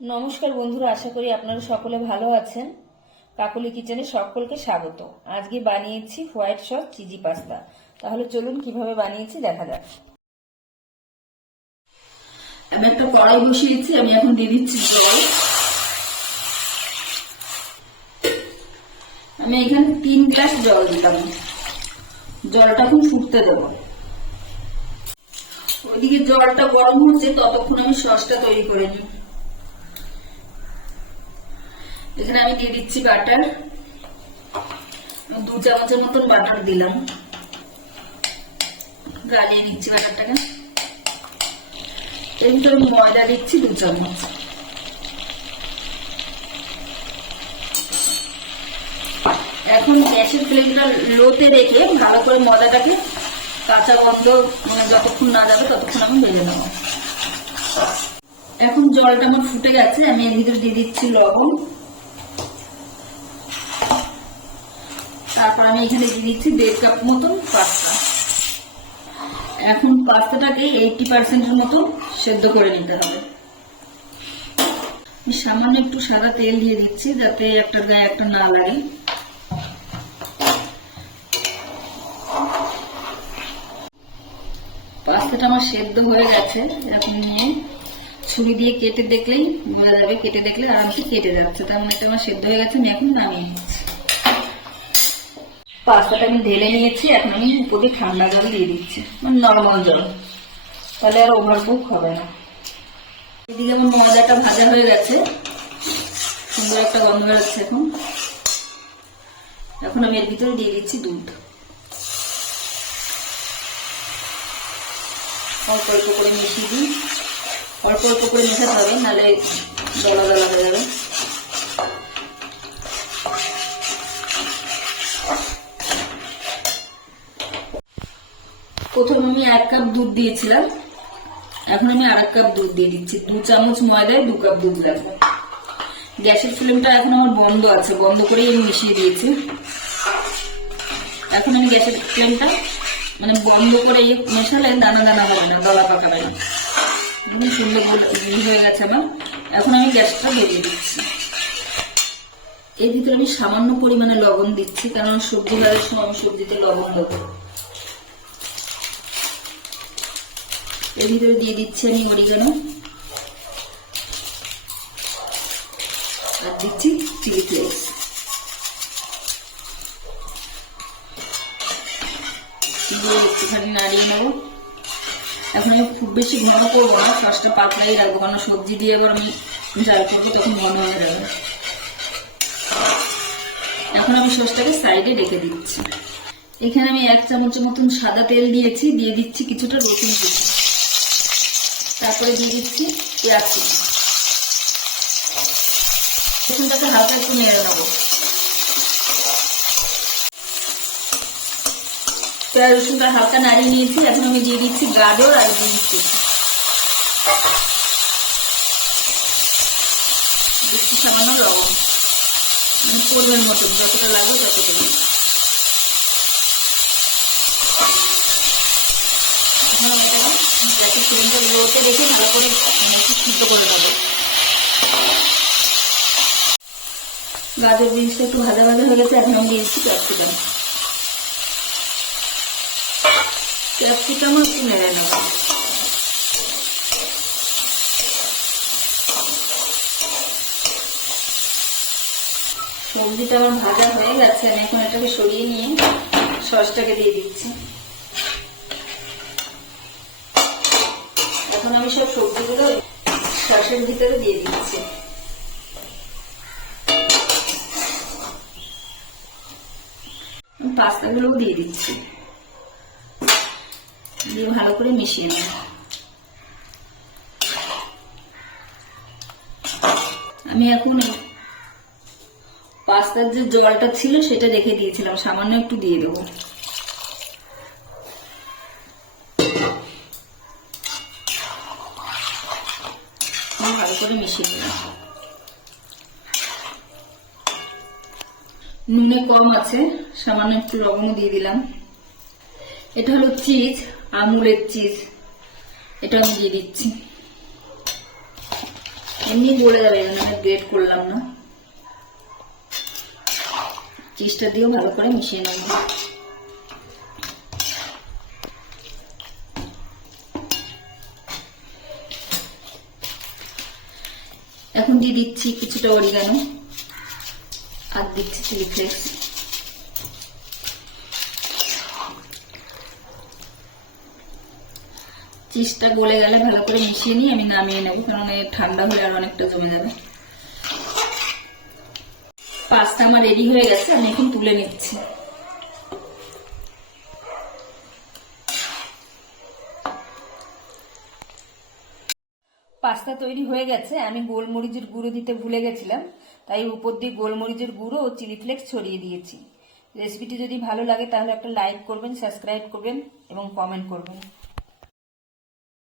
নমস্কার বন্ধুরা, আশা করি আপনারা সকলে ভালো আছেন। কাকলি কিচেনে সকলকে স্বাগত। আজকে বানিয়েছি হোয়াইট সস চিজি পাস্তা। তাহলে চলুন কিভাবে বানিয়েছি দেখা যাক। আমি একটা কড়াই বসিয়েছি, আমি এখন দিয়ে দিচ্ছি জল। আমি এখানে 3 গ্লাস জল দিলাম। জলটা এখন ফুটতে দেবো। ওইদিকে জলটা গরম হচ্ছে, ততক্ষণ আমি সসটা তৈরি করে নিই। এখানে আমি দিয়ে দিচ্ছি বাটার। 2 চামচের মতন বাটার দিলাম। গালিয়ে নিচ্ছি বাটারটাকে। এর ভিতরে ময়দা দিচ্ছি 2 চামচ। এখন গ্যাসের ফ্লেমটা লোতে রেখে ভালো করে ময়দাটাকে কাঁচা গন্ধ যতক্ষণ না যাবে ততক্ষণ আমি ভেজে নেব। এখন জলটা আমার ফুটে গেছে, আমি এর ভিতরে দিয়ে দিচ্ছি লবণ। তারপর আমি এখানে দিয়ে দিচ্ছি 1.5 কাপ মতন পাস্তা। এখন পাস্তাটাকে 80% মতো সেদ্ধ করে নিতে হবে। সামান্য একটু সাদা তেল দিয়ে দিচ্ছি যাতে একটা গায়ে একটা না লাগে। পাস্তাটা আমার সেদ্ধ হয়ে গেছে। এখন নিয়ে ছুরি দিয়ে কেটে দেখলেই বোঝা যাবে, কেটে দেখলে আরামসে কেটে যাচ্ছে, তার মানে এটা আমার সেদ্ধ হয়ে গেছে। আমি এখন নামিয়ে নিচ্ছি। পাস্তাটা আমি ঢেলে নিয়েছি। এখন আমি উপরে ঠান্ডা জল দিয়ে দিচ্ছি, মানে নর্মাল জল, তাহলে আর ওভারকুক হবে না। এদিকে আমার ময়দাটা ভাজা হয়ে গেছে, সুন্দর একটা গন্ধ বেরোচ্ছে। এখন আমি এর ভিতরে দিয়ে দিচ্ছি দুধ। অল্প অল্প করে মিশিয়ে দিই। অল্প অল্প করে মেশাতে হবে, নাহলে দলা দলা হয়ে যাবে। প্রথমে আমি 1 কাপ দুধ দিয়েছিলাম, এখন আমি 1/2 কাপ দুধ দিয়ে দিচ্ছি। 2 চামচ ময়দায় 2 কাপ দুধ লাগবে। গ্যাসের ফ্লেমটা এখন আমার বন্ধ আছে, বন্ধ করেই আমি মিশিয়ে দিয়েছি। এখন আমি গ্যাসের ফ্লেমটা মানে বন্ধ করে মেশালে দানা দানা হবে না, দলা পাকাবে না। সুন্দর হয়ে গেছে আমার। এখন আমি গ্যাসটা ধরিয়ে দিচ্ছি। এর ভিতরে আমি সামান্য পরিমাণে লবণ দিচ্ছি, কারণ সবজি ভাজার সময় আমি সবজিতে লবণ দেবো। এর ভিতরে দিয়ে দিচ্ছি আমি অরিগানো, আর দিচ্ছি চিলি ফ্লেক্স। একটুখানি নাড়িয়ে নেবো। এখন আমি খুব বেশি ঘন করবো না, সসটা পাতলাই রাখবো, কারণ সবজি দিয়ে এবার আমি জাল করবো, তখন ঘন হয়ে যাবে। এখন আমি সসটাকে সাইডে রেখে দিচ্ছি। এখানে আমি 1 চামচের মতন সাদা তেল দিয়েছি, দিয়ে দিচ্ছি কিছুটা রসুন কুচি, তারপরে দিয়ে দিচ্ছি পেঁয়াজ কুচি। রসুনটাকে হালকা একটু নেড়ে নেবো। পেঁয়াজ রসুনটা হালকা নাড়িয়ে নিয়েছি। এখন আমি দিয়ে দিচ্ছি গাজর আর বিনস কুচি। দিচ্ছি সামান্য লবণ, মানে পরিমাণ মতন, যতটা লাগবে ততটা। এখন এটাকে গ্যাসের ফ্লেমটা লোতে রেখে ভালো করে সিদ্ধ করে নেবো। গাজর বিনসটা একটু ভাজা ভাজা হয়ে গেছে। এখন আমি দিয়ে দিচ্ছি ক্যাপসিকাম। ক্যাপসিকাম একটু নেড়ে নেব। সবজিটা আমার ভাজা হয়ে গেছে। আমি এখন এটাকে সরিয়ে নিয়ে সসটাকে দিয়ে দিচ্ছি। এখন আমি সব সবজিগুলো সসের ভিতরে দিয়ে দিচ্ছি। পাস্তাগুলোও দিয়ে দিচ্ছি, দিয়ে ভালো করে মিশিয়ে নেব। আমি এখন পাস্তার যে জলটা ছিল সেটা রেখে দিয়েছিলাম, সামান্য একটু দিয়ে দেবো। ভালো করে মিশিয়ে দিলাম। নুনে কম আছে, সামান্য একটু লবণও দিয়ে দিলাম। এটা হলো চিজ, আমুলের চিজ, এটা আমি দিয়ে দিচ্ছি। এমনি গলে যাবে, এই জন্য আমি গ্রেট করলাম না। চিজটা দিয়েও ভালো করে মিশিয়ে নেব। এখন দিয়ে দিচ্ছি কিছুটা অরিগানো, আর দিচ্ছি চিলি ফ্লেক্স। চিজটা গলে গেলে ভালো করে মিশিয়ে নিয়ে আমি নামিয়ে নেবো, কারণ ঠান্ডা হলে আর অনেকটা জমে যাবে। পাস্তা আমার রেডি হয়ে গেছে, আমি এখন তুলে নিচ্ছি। পাস্তা তৈরি হয়ে গেছে। আমি গোলমরিচের গুঁড়ো দিতে ভুলে গেছিলাম, তাই উপর দিয়ে গোলমরিচের গুঁড়ো ও চিলি ফ্লেক্স ছড়িয়ে দিয়েছি। রেসিপিটি যদি ভালো লাগে তাহলে একটা লাইক করবেন, সাবস্ক্রাইব করবেন এবং কমেন্ট করবেন।